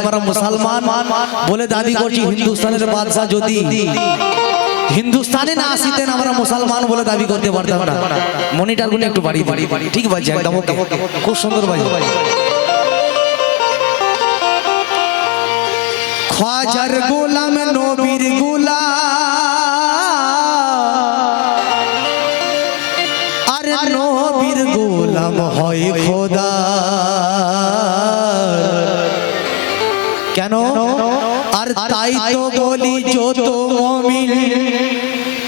আমরা মুসলমান বলে দাবি করছি, হিন্দুস্তানের বাদশা যদি হিন্দুস্তানে না আসিতেন আমরা মুসলমান বলে দাবি করতে পারতাম না। মনিটর গুলো একটু বাড়ি ঠিক বাজছে একদম, খুব সুন্দর বাজে। খ্বাজার গোলাম নবীর গোলাম আর নবীর গোলাম হয় খোদা। কেন? আর তাই তো বলি যত মুমিন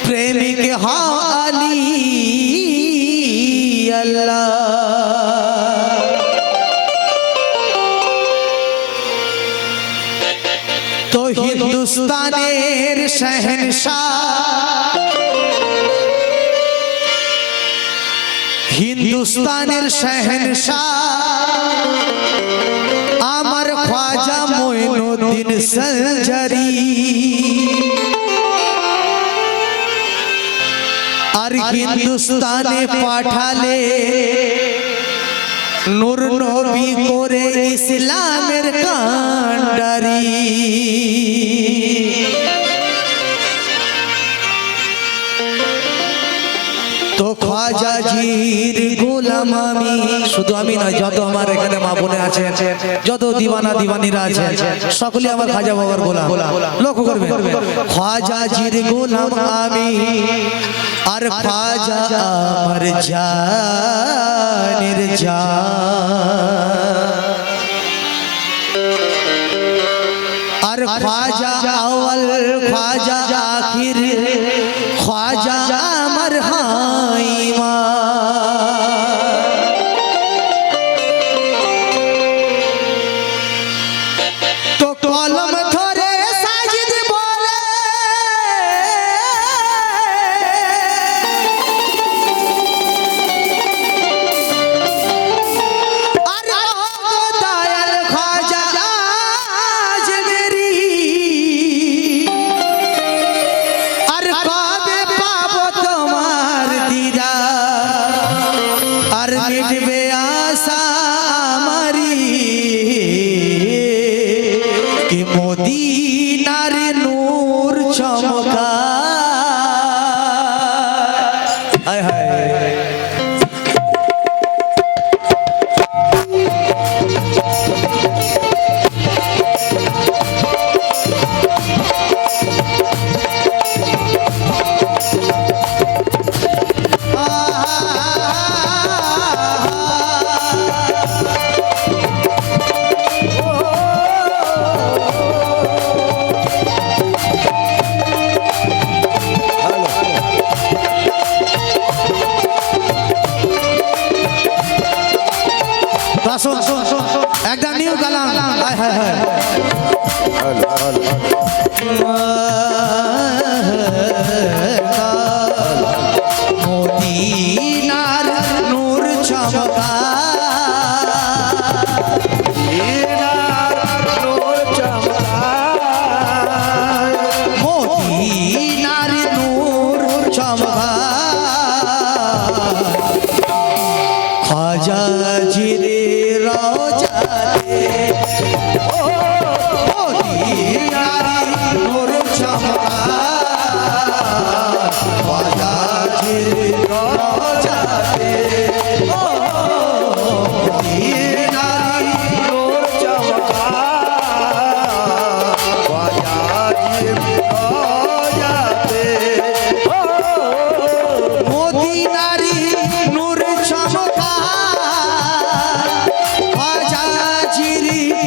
প্রেমিক হালি আল্লাহ। তো হিন্দুস্তানের শহনশাহ, হিন্দুস্তানের শহনশাহ আমার খ্বাজা মঈনুদ্দিন সঞ্জারি। আর হিন্দুস্তানে পাঠালে নূর নবী করে ইসলামের কান্ডারি। তো খ্বাজাজির গোলাম আমি, শুধু আমি নয়, যত আমার এখানে মা বোনে আছে, যত দিওয়ানা দিওয়ানিরা আছে, সকলে আমার খাজা বাবার গোলাম। লক্ষ্য করবে, খ্বাজাজির গোলাম আমি আর খাজা আমার জানের জান। আর খাজা আউয়াল খাজা আখির খাজা আমার হাইমা। তো কলম ধরে সাজিদ বলে আরে দয়াল খাজা আজ মেরি। আর কবে পাবো তোমার দিদার, আর মিটবে আশা আমারি কি মদিনার নূর চমকায়। হায় হায় একদম নিউ কালাম। হায় হায় হায় মদিনার নূর চমকায়, মদিনার নূর চমকায়। খ্বাজাজির রওজাতে মদিনার নূর চমকায়। খ্বাজাজির রওজাতে মদিনার নূর চমকায়। খ্বাজাজির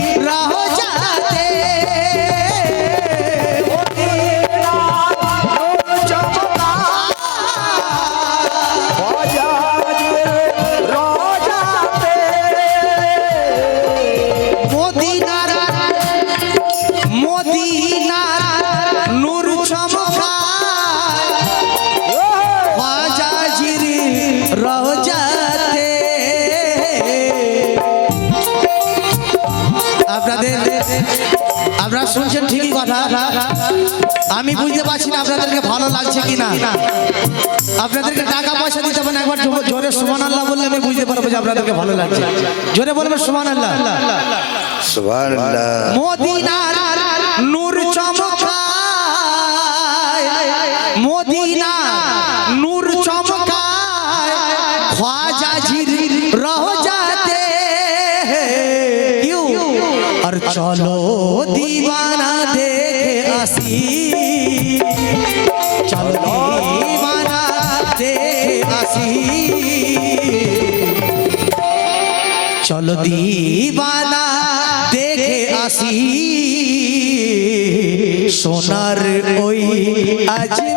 রওজাতে মদিনার নূর চমকায়। খ্বাজাজির রওজাতে মদিনার মদিনার নূর চমকায়। খ্বাজাজির রওজাতে। আপনারা শুনছেন ঠিকই কথা, আমি বুঝতে পারছি না আপনাদেরকে ভালো লাগছে কিনা। আপনাদেরকে টাকা পয়সা দিতে হবে না, একবার জোরে সুবহানাল্লাহ বললে আমি বুঝতে পারবো যে আপনাদেরকে ভালো লাগছে। জোরে বলবেন সুবহানাল্লাহ। সুবহানাল্লাহ। মদিনার নূর চমকায়, মদিনার নূর চমকায়, খ্বাজাজির রওজাতে আর চলো দিওয়ানা দেখে আসি, চলো দিওয়ানা দেখে আসি, চলো দিওয়ানা দেখে আসি সোনার ওই আজমির।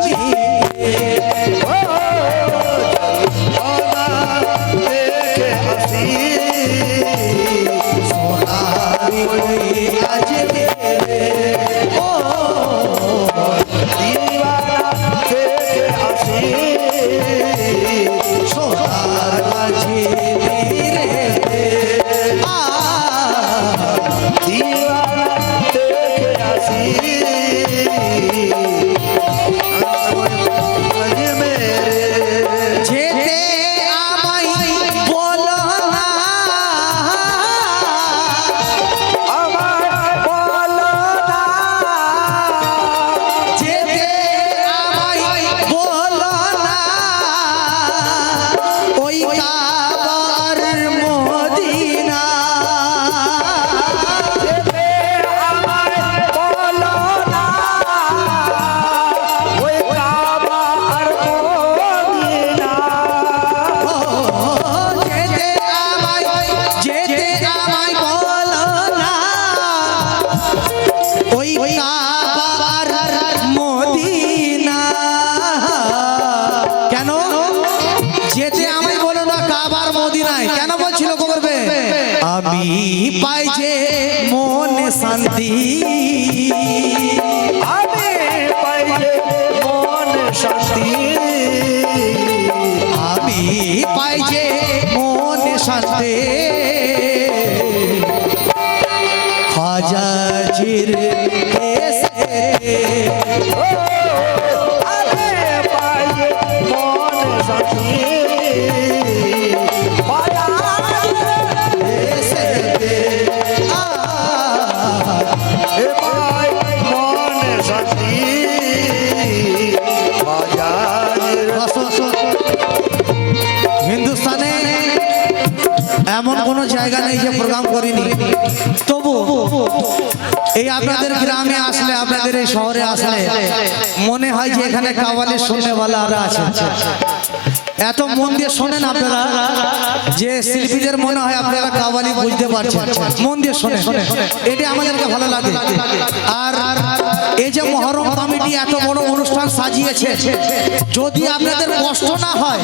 যেতে আমায় বলো না কাবার মদিনায়, কেন বলছিল করবে? আমি পাই যে মনে শান্তি, আমি পাই যে মনে শান্তি, আমি পাই যে মনে শান্তি, খ্বাজাজির এসে হিন্দুস্তানে এমন কোন জায়গা নেই যে প্রোগ্রাম করিনি, তবু এই আপনাদের গ্রামে আসলে, আপনাদের এই শহরে আসলে মনে হয় যে এখানে কাওয়ালি শুননেওয়ালারা আছে। এত মন দিয়ে শোনেন আপনারা যে শিল্পীদের মনে হয় আপনারা কাওয়ালি বুঝতে পারছেন, মন দিয়ে শোনেন, এটা আমাদেরকে ভালো লাগে। আর এই যে মহরম কমিটি এত বড় অনুষ্ঠান সাজিয়েছে, যদি আপনাদের কষ্ট না হয়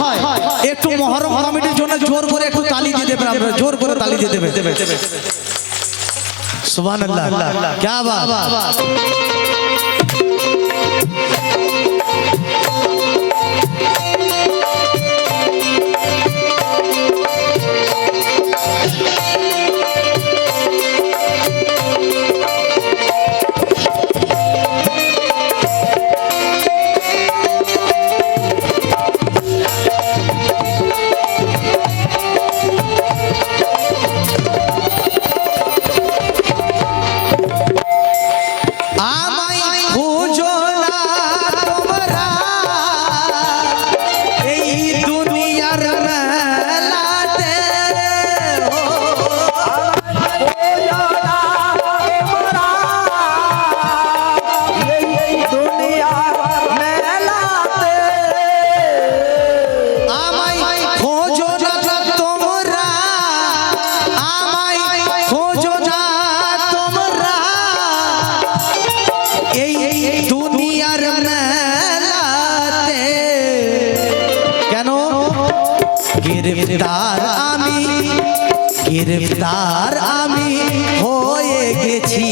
একটু মহরম কমিটির জন্য জোর করে একটু তালি দিয়ে দেবেন, আপনারা জোর করে তালি দিয়ে দেবেন। সুবহানাল্লাহ, क्या बात। গ্রেফতার আমি হয়ে গেছি।